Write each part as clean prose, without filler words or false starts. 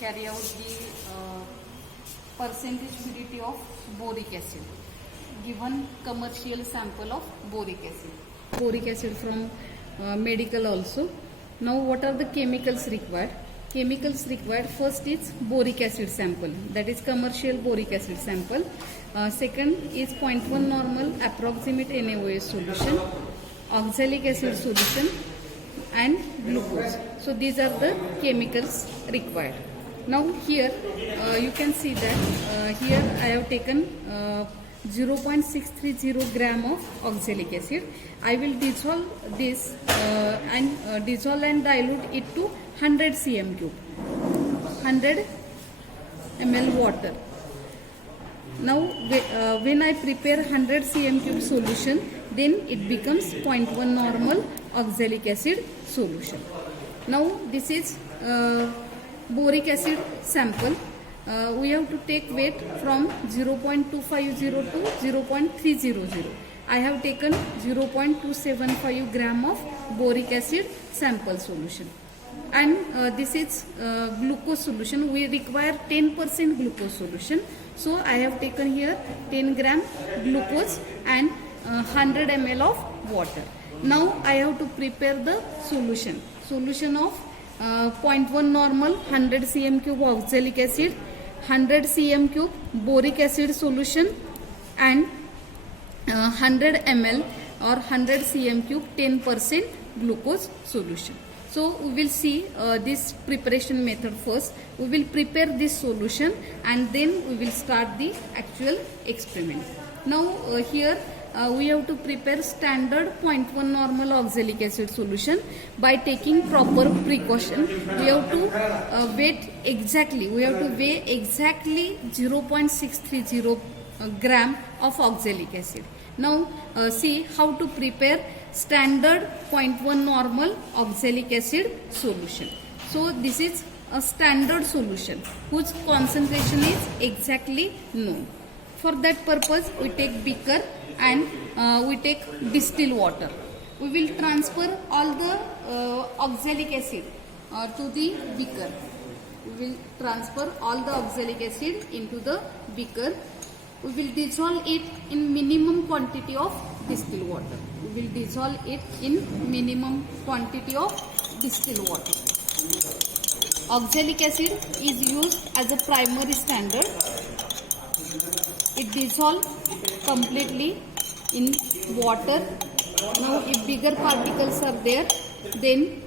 carry out the percentage purity of boric acid. Given commercial sample of boric acid. Boric acid from medical also. Now what are the chemicals required? Chemicals required, first is boric acid sample, that is commercial boric acid sample. Second is 0.1 normal approximate NaOH solution, oxalic acid solution and glucose. So these are the chemicals required. Now here you can see that here I have taken 0.630 gram of oxalic acid. I will dissolve this and dissolve and dilute it to 100 cm cube, 100 ml water. Now when I prepare 100 cm cube solution, then it becomes 0.1 normal oxalic acid solution. Now this is boric acid sample. We have to take weight from 0.250 to 0.300. I have taken 0.275 gram of boric acid sample solution. And this is glucose solution. We require 10% glucose solution. So I have taken here 10 gram glucose and 100 ml of water. Now I have to prepare the solution. Solution of 0.1 normal 100 cm cube oxalic acid, 100 cm cube boric acid solution and 100 ml or 100 cm cube 10% glucose solution. So we will see this preparation method first. We will prepare this solution and then we will start the actual experiment. Now here we have to prepare standard 0.1 normal oxalic acid solution by taking proper precaution. We have to weigh exactly 0.630 gram of oxalic acid. Now see how to prepare standard 0.1 normal oxalic acid solution. So this is a standard solution whose concentration is exactly known. For that purpose we take beaker and we take distilled water. We will transfer all the oxalic acid to the beaker. We will transfer all the oxalic acid into the beaker. We will dissolve it in minimum quantity of distilled water. We will dissolve it in minimum quantity of distilled water. Oxalic acid is used as a primary standard. It dissolves completely in water. Now if bigger particles are there, then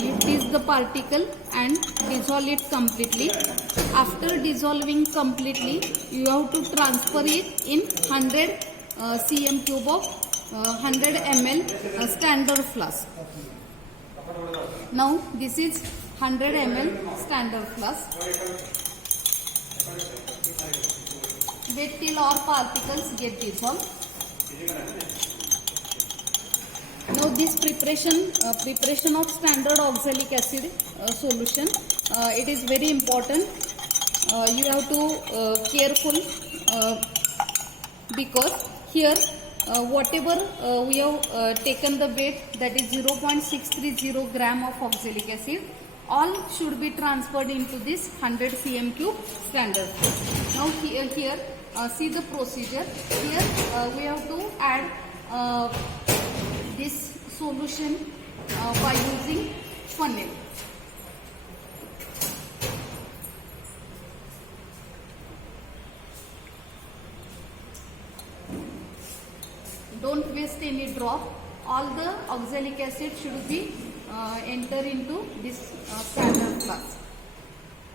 you tease the particle and dissolve it completely. After dissolving completely, you have to transfer it in 100 cm cube of 100 ml standard flask. Now this is 100 ml standard flask. Wait till all particles get dissolved. Now this preparation of standard oxalic acid solution, it is very important. You have to careful because here whatever we have taken the weight, that is 0.630 gram of oxalic acid, all should be transferred into this 100 cm cube standard. Now here see the procedure. Here we have to add this solution by using funnel. Don't waste any drop. All the oxalic acid should be enter into this standard flask.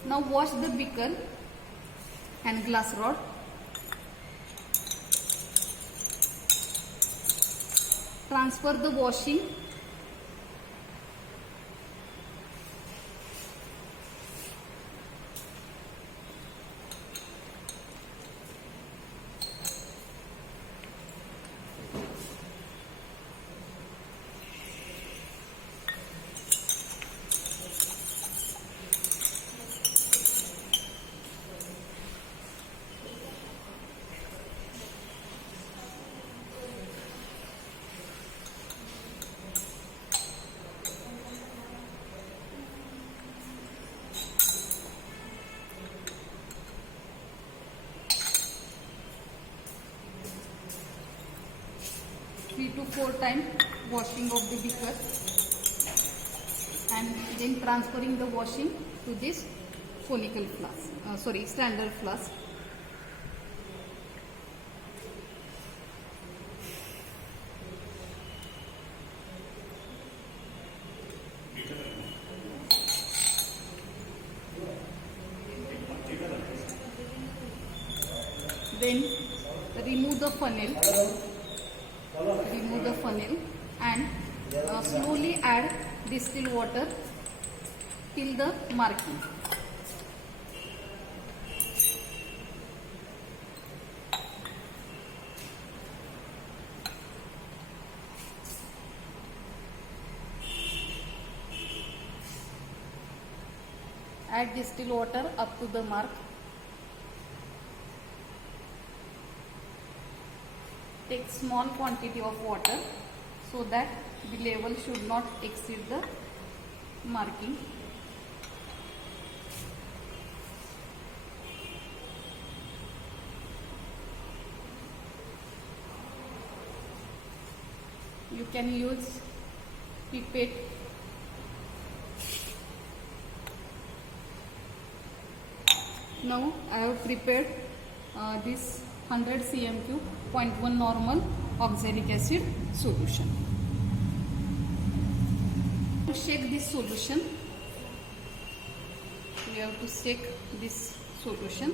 Now wash the beaker and glass rod. Transfer the washing. 3 to 4 times washing of the beaker, and then transferring the washing to this conical flask, standard flask. Then remove the funnel and slowly add distilled water till the marking. Add distilled water up to the mark. Take small quantity of water so that the level should not exceed the marking. You can use pipette. Now I have prepared this 100 cm cube 0.1 normal oxalic acid solution. To shake this solution, we have to shake this solution.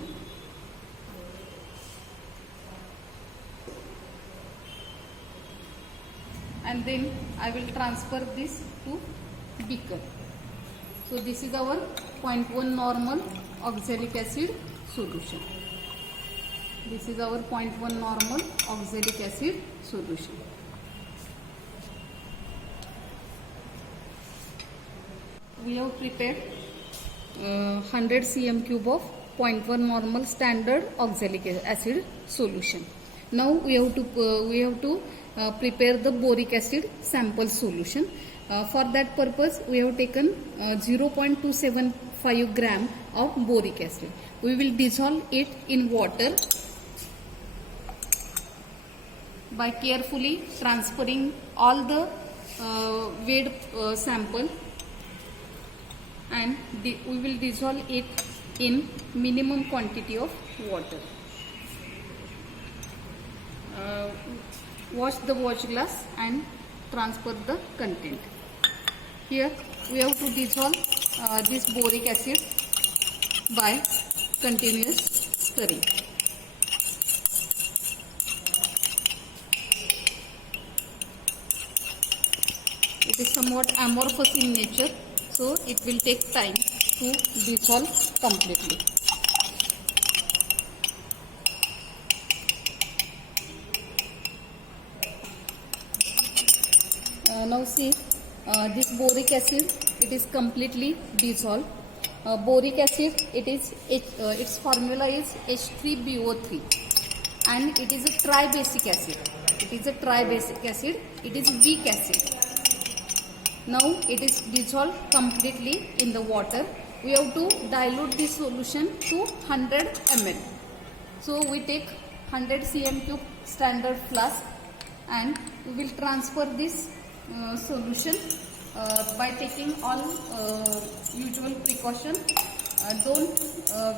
And then I will transfer this to beaker. So this is our 0.1 normal oxalic acid solution. This is our 0.1 normal oxalic acid solution. We have prepared 100 cm cube of 0.1 normal standard oxalic acid solution. Now we have to prepare the boric acid sample solution. For that purpose, we have taken 0.275 gram of boric acid. We will dissolve it in water by carefully transferring all the weighed sample, and we will dissolve it in minimum quantity of water. Wash the watch glass and transfer the content. Here we have to dissolve this boric acid by continuous stirring. It is somewhat amorphous in nature, so it will take time to dissolve completely. Now see, this boric acid, it is completely dissolved. Boric acid, its formula is H3BO3, and it is a tribasic acid. It is weak acid. Now it is dissolved completely in the water. We have to dilute this solution to 100 ml. So we take 100 cm cube standard flask, and we will transfer this solution by taking all usual precaution. Don't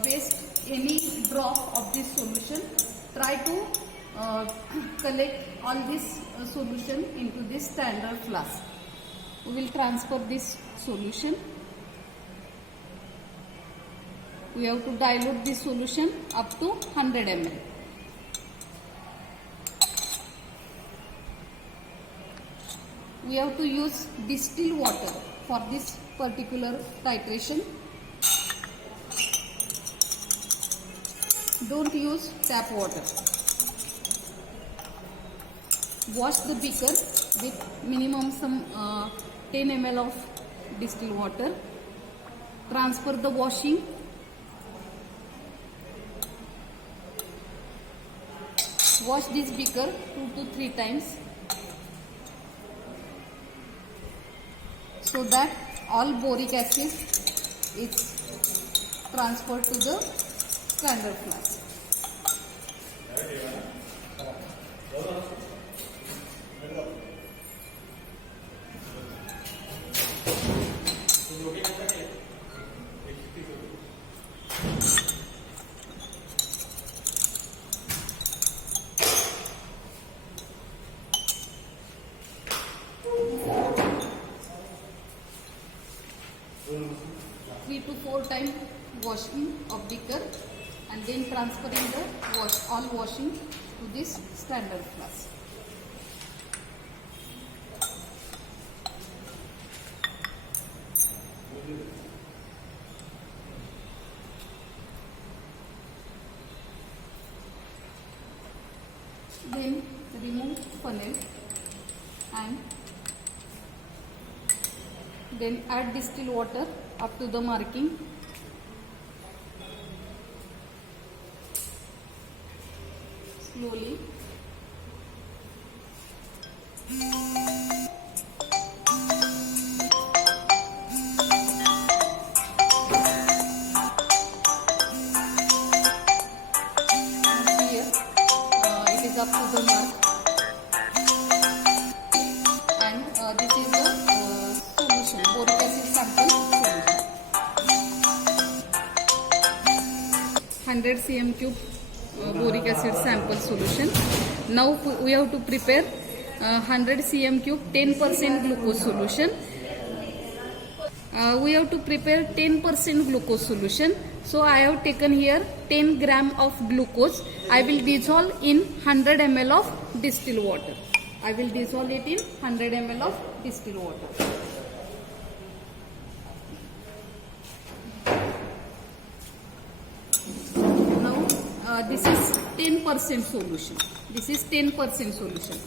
waste any drop of this solution. Try to collect all this solution into this standard flask. We will transfer this solution. We have to dilute this solution up to 100 ml. We have to use distilled water for this particular titration. Don't use tap water. Wash the beaker with minimum some 10 ml of distilled water. Transfer the washing. Wash this beaker 2 to 3 times so that all boric acid is transferred to the standard flask. washing of beaker and then transferring the all washing to this standard flask. Then remove funnel and then add distilled water up to the marking. Slowly. Up to the mark, and this is the solution, boric acid sample solution. 100 cm cube boric acid sample solution. Now we have to prepare 100 cm cube 10% glucose solution. We have to prepare 10% glucose solution. So I have taken here 10 gram of glucose. I will dissolve in 100 ml of distilled water. I will dissolve it in 100 ml of distilled water. Now this is 10% solution. This is 10% solution.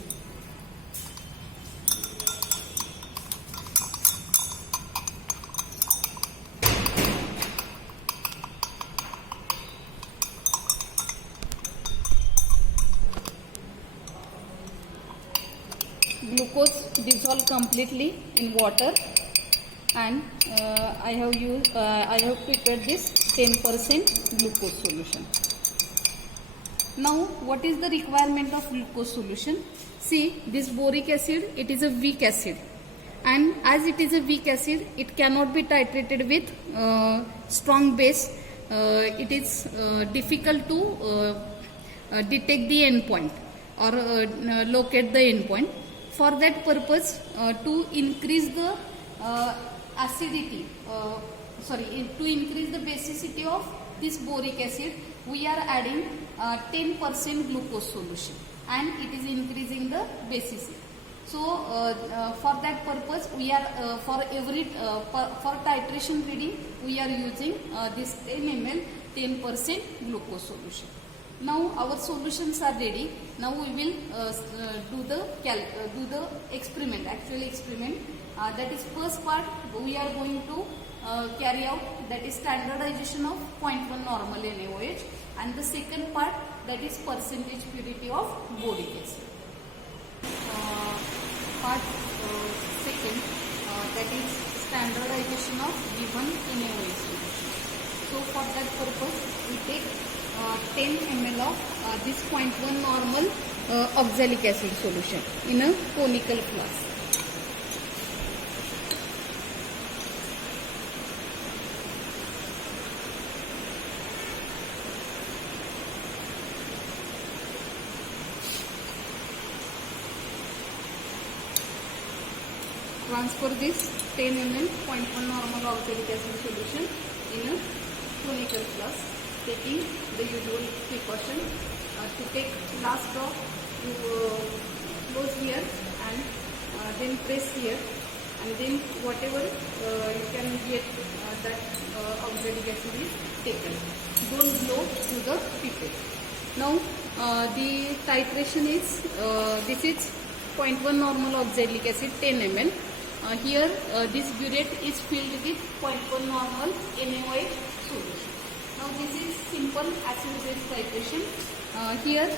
Glucose dissolved completely in water, and I have prepared this 10% glucose solution. Now what is the requirement of glucose solution? See, this boric acid, it is a weak acid, and as it is a weak acid, it cannot be titrated with strong base. It is difficult to detect the endpoint or locate the endpoint. For that purpose, to increase the acidity, to increase the basicity of this boric acid, we are adding 10% glucose solution, and it is increasing the basicity. So for that purpose, we are for titration reading, we are using this 10 ml 10% glucose solution. Now our solutions are ready. Now we will do the experiment, actual experiment. That is first part we are going to carry out, that is standardization of 0.1 normal NaOH, and the second part, that is percentage purity of boric acid. Part second, that is standardization of given NaOH solution. So for that purpose, we take 10 ml of this 0.1 normal oxalic acid solution in a conical flask. Transfer this 10 ml 0.1 normal oxalic acid solution in a conical flask, taking the usual precaution to take last drop, you close here and then press here, and then whatever you can get that oxalic acid is taken. Don't blow to the pipette. Now the titration is, this is 0.1 normal oxalic acid 10 ml. Here this burette is filled with 0.1 normal NaOH solution. Now this is simple acid-base titration. Here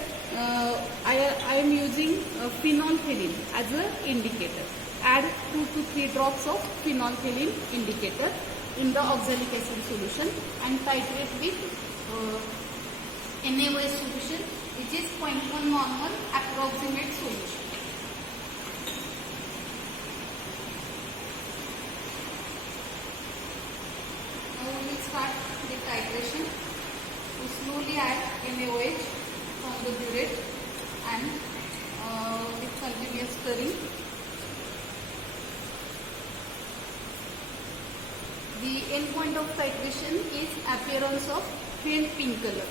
I am using phenolphthalein as an indicator. Add 2 to 3 drops of phenolphthalein indicator in the oxalic acid solution and titrate with NaOH solution, which is 0.1 normal approximate solution. Start the titration. We slowly add NaOH from the burette and with continuous stirring. The end point of titration is appearance of faint pink color.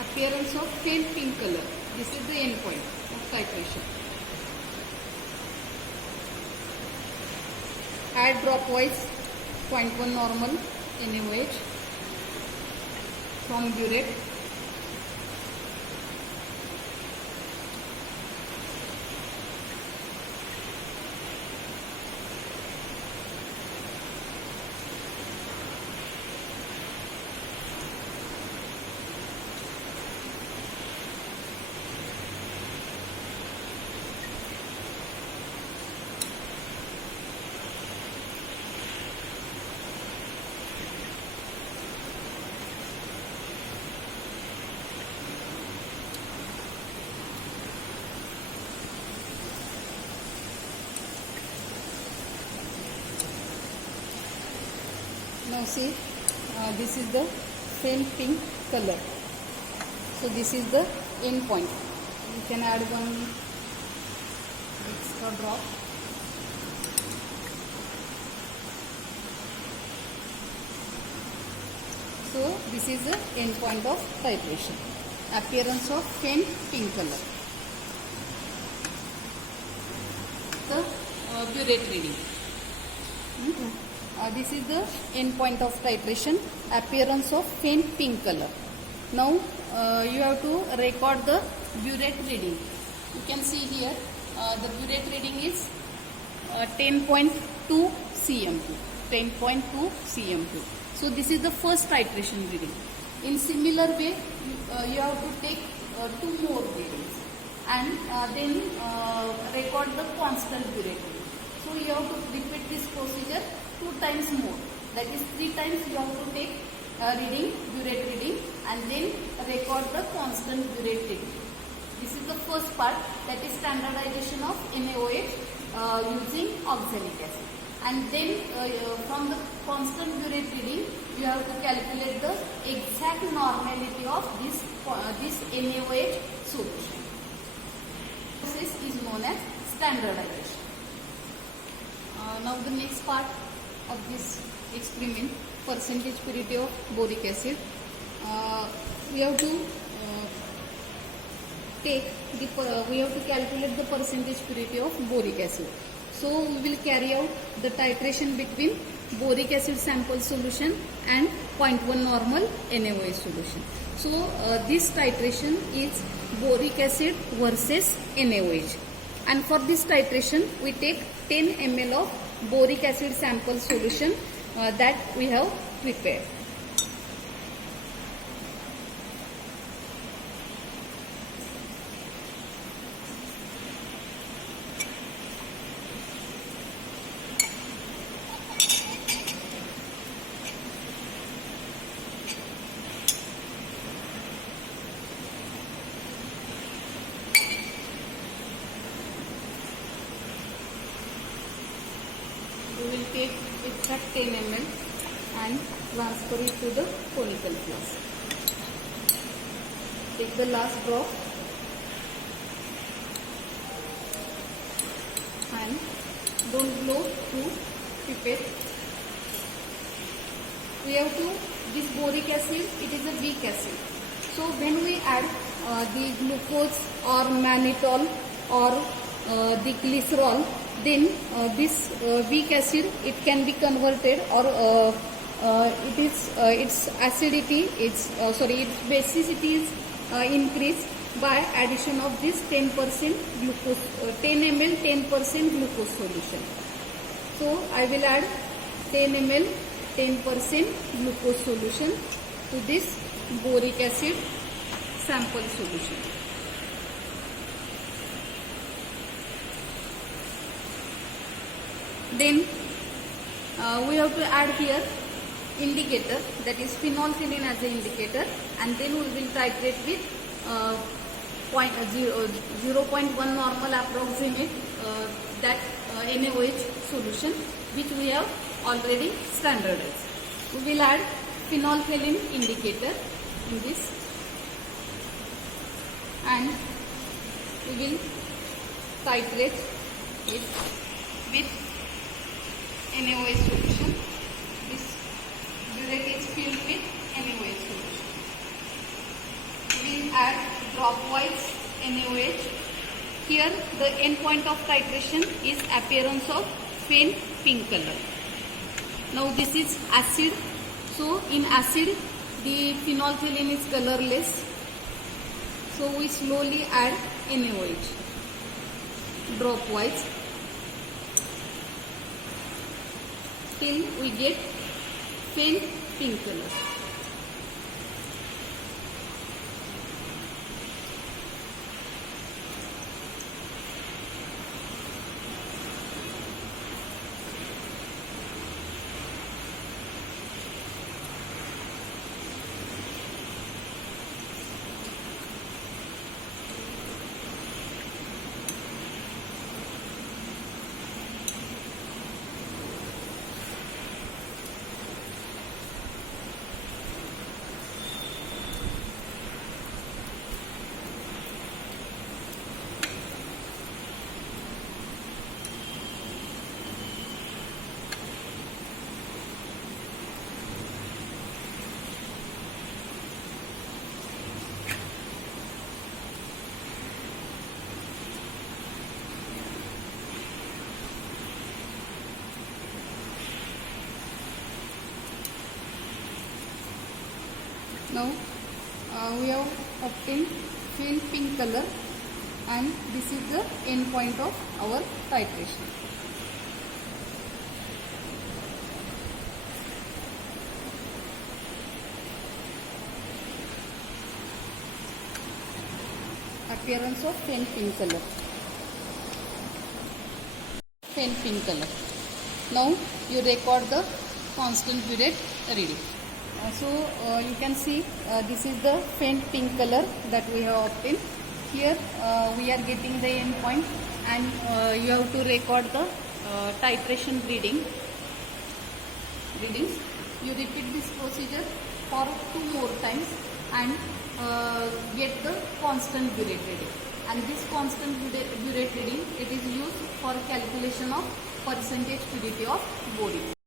Appearance of faint pink color. This is the end point of titration. Add dropwise 0.1 normal NaOH from burette. Now see, this is the faint pink color. So this is the end point. You can add one extra drop. So this is the end point of titration. Appearance of faint pink color. The burette reading. This is the end point of titration, appearance of faint pink color. Now you have to record the burette reading. You can see here the burette reading is 10.2 cm2. 10.2 cm2. So this is the first titration reading. In similar way, you have to take 2 more readings and then record the constant burette reading. So you have to repeat this procedure 2 times more. That is 3 times you have to take reading, burette reading, and then record the constant burette reading. This is the first part, that is standardization of NaOH using oxalic acid. And then from the constant burette reading, you have to calculate the exact normality of this NaOH solution. This process is known as standardization. Now the next part of this experiment, percentage purity of boric acid. We have to calculate the percentage purity of boric acid. So we will carry out the titration between boric acid sample solution and 0.1 normal NaOH solution. So this titration is boric acid versus NaOH. And for this titration, we take 10 ml of boric acid sample solution that we have prepared. We will take exact 10 ml and transfer it to the conical flask. Take the last drop and don't blow through pipette. We have to, this boric acid, it is a weak acid. So when we add the glucose or mannitol or the glycerol, then this weak acid, it can be converted or it is its acidity, its basicity is increased by addition of this 10% glucose, 10 ml 10% glucose solution. So I will add 10 ml 10% glucose solution to this boric acid sample solution. Then we have to add here indicator, that is phenolphthalein as an indicator, and then we will titrate with 0.1 normal approximate that NaOH solution which we have already standardized. We will add phenolphthalein indicator in this, and we will titrate it with NaOH solution. This burette is filled with NaOH solution. We will add dropwise NaOH. Here the end point of titration is appearance of faint pink color. Now this is acid. So in acid the phenolphthalein is colorless. So we slowly add NaOH dropwise till we get faint pink color. Now we have obtained faint pink color, and this is the end point of our titration. Appearance of faint pink color. Faint pink color. Now you record the constant burette reading. You can see this is the faint pink color that we have obtained. Here we are getting the end point, and you have to record the titration readings. You repeat this procedure for 2 more times and get the constant burette reading. And this constant burette reading, it is used for calculation of percentage purity of boric.